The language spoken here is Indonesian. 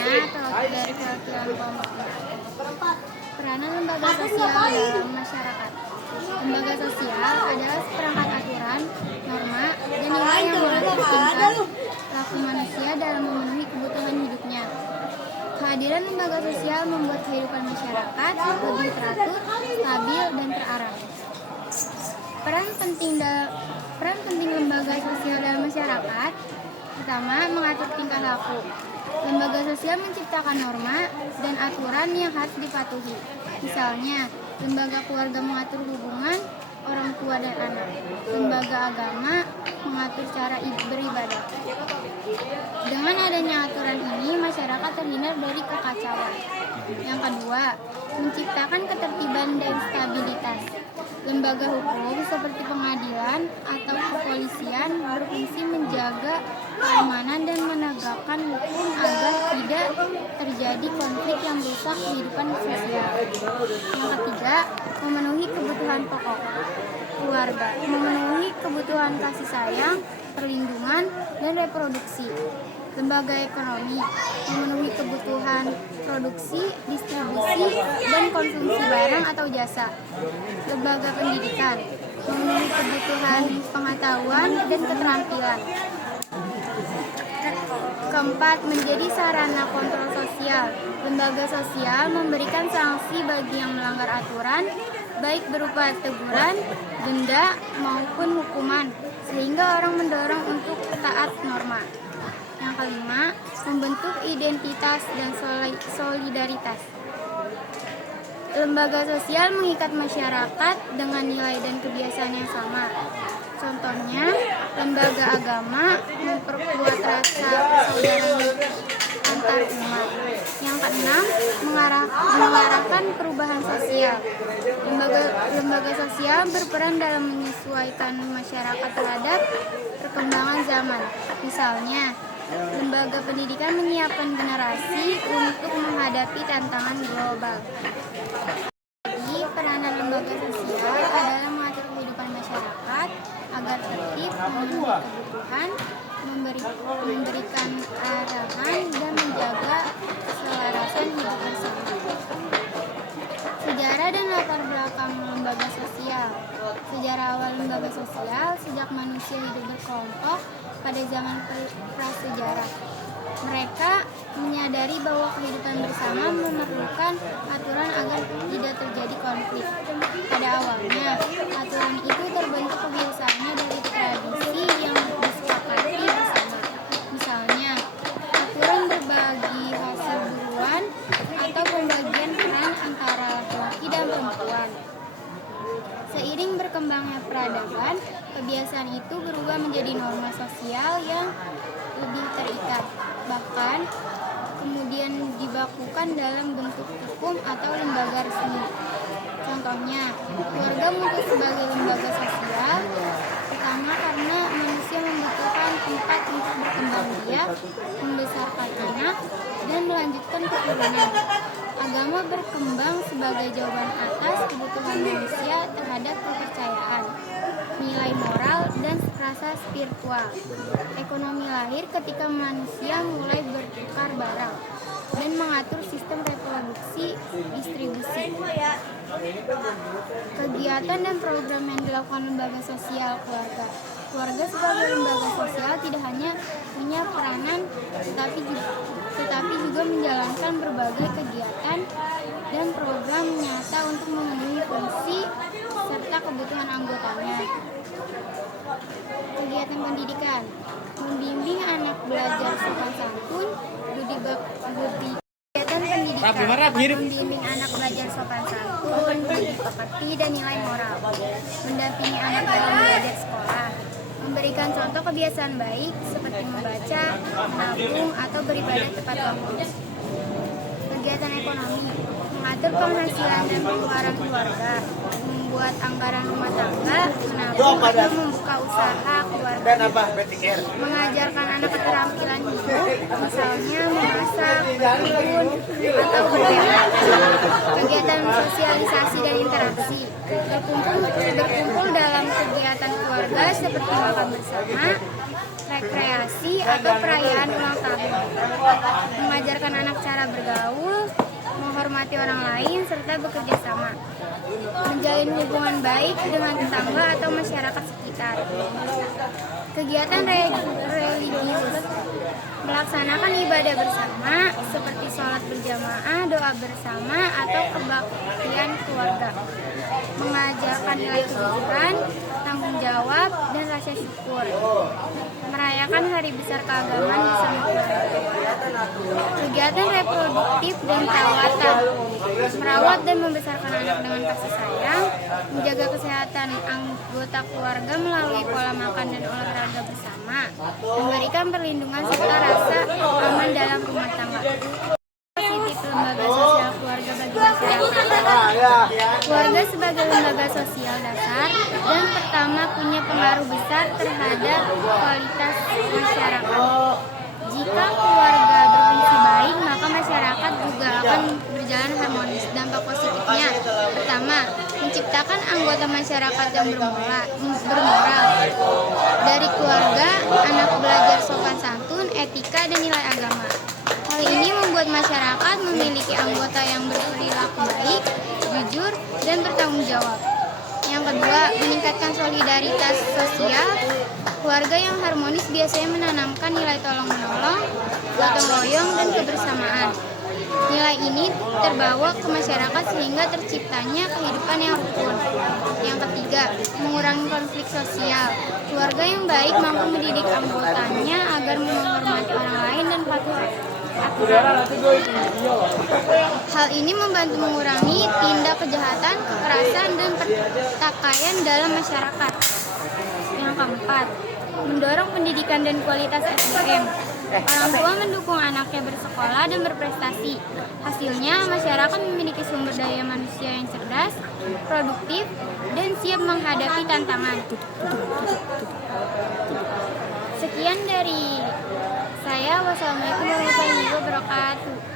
terlepas dari perwakilan kelompok. Peranan lembaga sosial dalam masyarakat. Lembaga sosial adalah seperangkat aturan, norma, dan nilai yang mengatur laku manusia dalam memenuhi kebutuhan hidupnya. Kehadiran lembaga sosial membuat kehidupan masyarakat lebih teratur, stabil, dan terarah. Peran penting lembaga sosial dalam masyarakat. Pertama, mengatur tingkah laku. Lembaga sosial menciptakan norma dan aturan yang harus dipatuhi. Misalnya, lembaga keluarga mengatur hubungan orang tua dan anak. Lembaga agama mengatur cara beribadah. Dengan adanya aturan ini, masyarakat terhindar dari kekacauan. Yang kedua, menciptakan ketertiban dan stabilitas. Lembaga hukum seperti pengadilan atau kepolisian berfungsi menjaga keamanan dan menegakkan hukum agar tidak terjadi konflik yang merusak kehidupan sosial. Yang ketiga, memenuhi kebutuhan pokok keluarga, memenuhi kebutuhan kasih sayang, perlindungan, dan reproduksi. Lembaga ekonomi memenuhi kebutuhan produksi, distribusi, dan konsumsi barang atau jasa. Lembaga pendidikan memenuhi kebutuhan pengetahuan dan keterampilan. Keempat, menjadi sarana kontrol sosial. Lembaga sosial memberikan sanksi bagi yang melanggar aturan, baik berupa teguran, denda, maupun hukuman, sehingga orang mendorong untuk taat norma. Yang kelima, membentuk identitas dan solidaritas. Lembaga sosial mengikat masyarakat dengan nilai dan kebiasaan yang sama. Contohnya, lembaga agama memperkuat rasa persaudaraan antar umat. Yang keenam, mengarahkan perubahan sosial. Lembaga sosial berperan dalam menyesuaikan masyarakat terhadap perkembangan zaman. Misalnya, lembaga pendidikan menyiapkan generasi untuk menghadapi tantangan global. Jadi, peranan lembaga sosial adalah mengatur kehidupan masyarakat agar tertib, memenuhi kebutuhan, memberikan arahan, dan menjaga keselarasan hidup bersama. Sejarah dan latar belakang lembaga sosial. Sejarah awal lembaga sosial sejak manusia hidup berkelompok pada zaman prasejarah. Mereka menyadari bahwa kehidupan bersama memerlukan aturan agar tidak terjadi konflik. Pada awalnya, aturan itu terbentuk kebiasaannya dari tradisi yang disepakati bersama. Misalnya, aturan berbagi hasil buruan atau pembagian peran antara laki-laki dan perempuan. Seiring berkembangnya peradaban, kebiasaan itu berubah menjadi norma sosial yang lebih terikat, bahkan kemudian dibakukan dalam bentuk hukum atau lembaga resmi. Contohnya, keluarga muncul sebagai lembaga sosial, pertama karena manusia membutuhkan tempat untuk berkembang biak, membesarkan anak, dan melanjutkan keturunan. Agama berkembang sebagai jawaban atas kebutuhan manusia terhadap kepercayaan, nilai moral, dan rasa spiritual. Ekonomi lahir ketika manusia mulai bertukar barang dan mengatur sistem reproduksi distribusi. Kegiatan dan program yang dilakukan lembaga sosial keluarga. Keluarga sebagai lembaga sosial tidak hanya punya peranan tetapi juga menjalankan berbagai kegiatan dan program nyata untuk memenuhi fungsi serta kebutuhan anggotanya. Kegiatan pendidikan, membimbing anak belajar sopan santun, budi kegiatan pendidikan, membimbing anak belajar sopan santun, budi pekerti, dan nilai moral, mendampingi anak dalam belajar sekolah, memberikan contoh kebiasaan baik seperti membaca, menabung, atau beribadah tepat waktu. Kegiatan ekonomi, mengatur penghasilan dan pengeluaran keluarga, membuat anggaran rumah tangga, menabung, atau membuka usaha keluarga. Mengajarkan anak keterampilan hidup, misalnya memasak, berkebun, atau berdagang. Kegiatan sosialisasi dan interaksi, berkumpul dalam kegiatan keluarga seperti makan bersama, rekreasi atau perayaan ulang tahun, mengajarkan anak cara bergaul, menghormati orang lain, serta bekerja sama, menjalin hubungan baik dengan tetangga atau masyarakat sekitar. Kegiatan religius, melaksanakan ibadah bersama seperti sholat berjamaah, doa bersama, atau kebaktian keluarga, mengajarkan nilai kejujuran, tanggung jawab, dan rasa syukur, merayakan hari besar keagamaan bersama keluarga. Kegiatan reproduktif dan perawatan, merawat dan membesarkan anak dengan kasih sayang, menjaga kesehatan anggota keluarga melalui pola makan dan olahraga bersama, memberikan perlindungan serta rasa aman dalam rumah tangga. Positif lembaga sosial keluarga bagi masyarakat. Keluarga sebagai lembaga sosial dasar dan pertama punya pengaruh besar terhadap kualitas masyarakat. Jika keluarga berfungsi baik, maka masyarakat juga akan berjalan harmonis. Dampak positifnya, pertama, menciptakan anggota masyarakat yang bermoral. Dari keluarga, anak belajar sopan santun, etika, dan nilai agama. Hal ini membuat masyarakat memiliki anggota yang berperilaku baik, jujur, dan bertanggung jawab. Yang kedua, meningkatkan solidaritas sosial. Keluarga yang harmonis biasanya menanamkan nilai tolong-menolong, gotong royong, dan kebersamaan. Nilai ini terbawa ke masyarakat sehingga terciptanya kehidupan yang rukun. Yang ketiga, mengurangi konflik sosial. Keluarga yang baik mampu mendidik anggotanya agar menghormati orang lain dan patuh aturan. Hal ini membantu mengurangi tindak kejahatan, kekerasan, dan pertikaian dalam masyarakat. Yang keempat, mendorong pendidikan dan kualitas SDM. Orang tua mendukung anaknya bersekolah dan berprestasi. Hasilnya, masyarakat memiliki sumber daya manusia yang cerdas, produktif, dan siap menghadapi tantangan. Sekian dari saya. Wassalamualaikum warahmatullahi wabarakatuh.